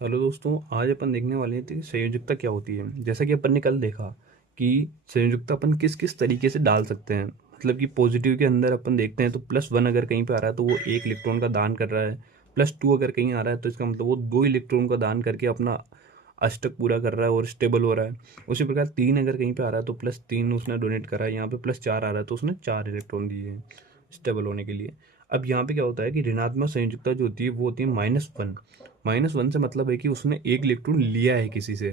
Hello दोस्तों, आज अपन देखने वाले हैं कि संयोजकता क्या होती है। जैसा कि अपन ने कल देखा कि संयोजकता अपन किस किस तरीके से डाल सकते हैं। मतलब कि पॉजिटिव के अंदर अपन देखते हैं तो +1 अगर कहीं पे आ रहा है तो वो 1 इलेक्ट्रॉन का दान कर रहा है। +2 अगर कहीं आ रहा है तो इसका मतलब वो 2 इलेक्ट्रॉन का दान करके अपना अष्टक पूरा कर रहा है और स्टेबल हो रहा है। उसी प्रकार 3 अगर कहीं पे आ रहा है तो +3 उसने डोनेट करा है। यहाँ पे +4 आ रहा है तो उसने 4 इलेक्ट्रॉन दिए हैं स्टेबल होने के लिए। अब यहाँ पे क्या होता है कि ऋणात्मक संयोजकता जो होती है वो होती है -1। -1 से मतलब है कि उसने 1 इलेक्ट्रॉन लिया है किसी से।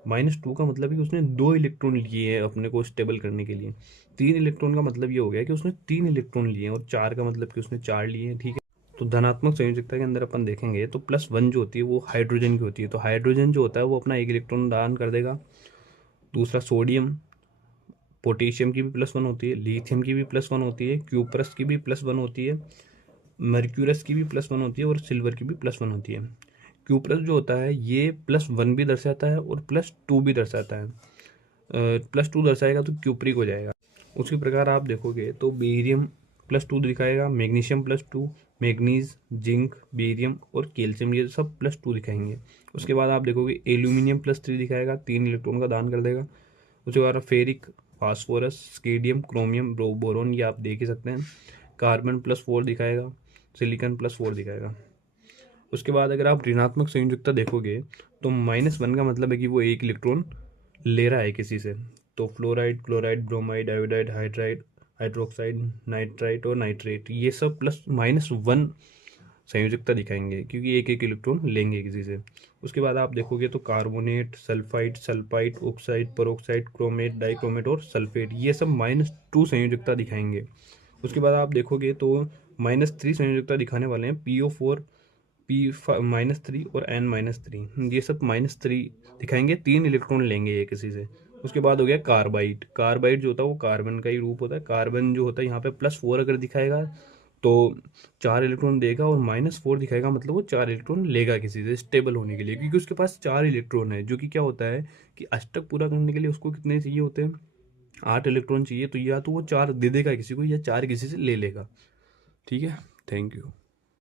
-2 का मतलब है कि उसने 2 इलेक्ट्रॉन लिए हैं अपने को स्टेबल करने के लिए। 3 इलेक्ट्रॉन का मतलब ये हो गया कि उसने 3 इलेक्ट्रॉन लिए हैं, और 4 का मतलब कि उसने 4 लिए हैं। ठीक है। तो धनात्मक संयोजकता के अंदर अपन देखेंगे तो +1 जो होती है वो हाइड्रोजन की होती है। तो हाइड्रोजन जो होता है वो अपना 1 इलेक्ट्रॉन दान कर देगा। दूसरा सोडियम, पोटेशियम की भी +1 होती है, लिथियम की भी +1 होती है, क्यूप्रस की भी +1 होती है, मर्क्यूरस की भी +1 होती है और सिल्वर की भी +1 होती है। क्यूप्रस जो होता है ये +1 भी दर्शाता है और +2 भी दर्शाता है। +2 दर्शाएगा तो क्यूप्रिक हो जाएगा। उसी प्रकार आप देखोगे तो बेरियम +2 दिखाएगा, मैग्नीशियम +2, मैग्नीज, जिंक, बेरियम और कैल्शियम ये सब +2 दिखाएंगे। उसके बाद आप देखोगे एल्यूमिनियम +3 दिखाएगा, 3 इलेक्ट्रॉन का दान कर देगा। उसके बाद फेरिक, फास्फोरस, स्केडियम, क्रोमियम, बोरोन ये आप देख ही सकते हैं। कार्बन +4 दिखाएगा, सिलिकॉन +4 दिखाएगा। उसके बाद अगर आप ऋणात्मक संयोजकता देखोगे तो -1 का मतलब है कि वो 1 इलेक्ट्रॉन ले रहा है किसी से। तो fluoride, chloride, bromide, iodide, hydride, hydroxide, nitrite और नाइट्रेट ये सब +-1 संयोजकता दिखाएंगे क्योंकि 1 1 इलेक्ट्रॉन लेंगे किसी से। उसके बाद आप देखोगे तो carbonate, sulphide, sulphide, oxide, peroxide, chromate, dichromate और सल्फेट ये सब -2 संयोजकता दिखाएंगे। उसके बाद आप देखोगे तो -3 संयोजकता दिखाने वाले हैं PO4, P-3 और N-3 ये सब -3 दिखाएंगे। 3 इलेक्ट्रॉन लेंगे ये किसी से। उसके बाद हो गया कार्बाइड। कार्बाइड जो होता है वो कार्बन का ही रूप होता है। कार्बन जो होता है यहाँ पे +4 अगर दिखाएगा तो 4 इलेक्ट्रॉन देगा, और -4 दिखाएगा मतलब वो 4 इलेक्ट्रॉन लेगा किसी से स्टेबल होने के लिए, क्योंकि उसके पास 4 इलेक्ट्रॉन है। जो कि क्या होता है कि अष्टक पूरा करने के लिए उसको कितने चाहिए होते हैं, 8 इलेक्ट्रॉन चाहिए। तो या तो वो 4 दे देगा किसी को या 4 किसी से ले लेगा। ठीक है। Thank you.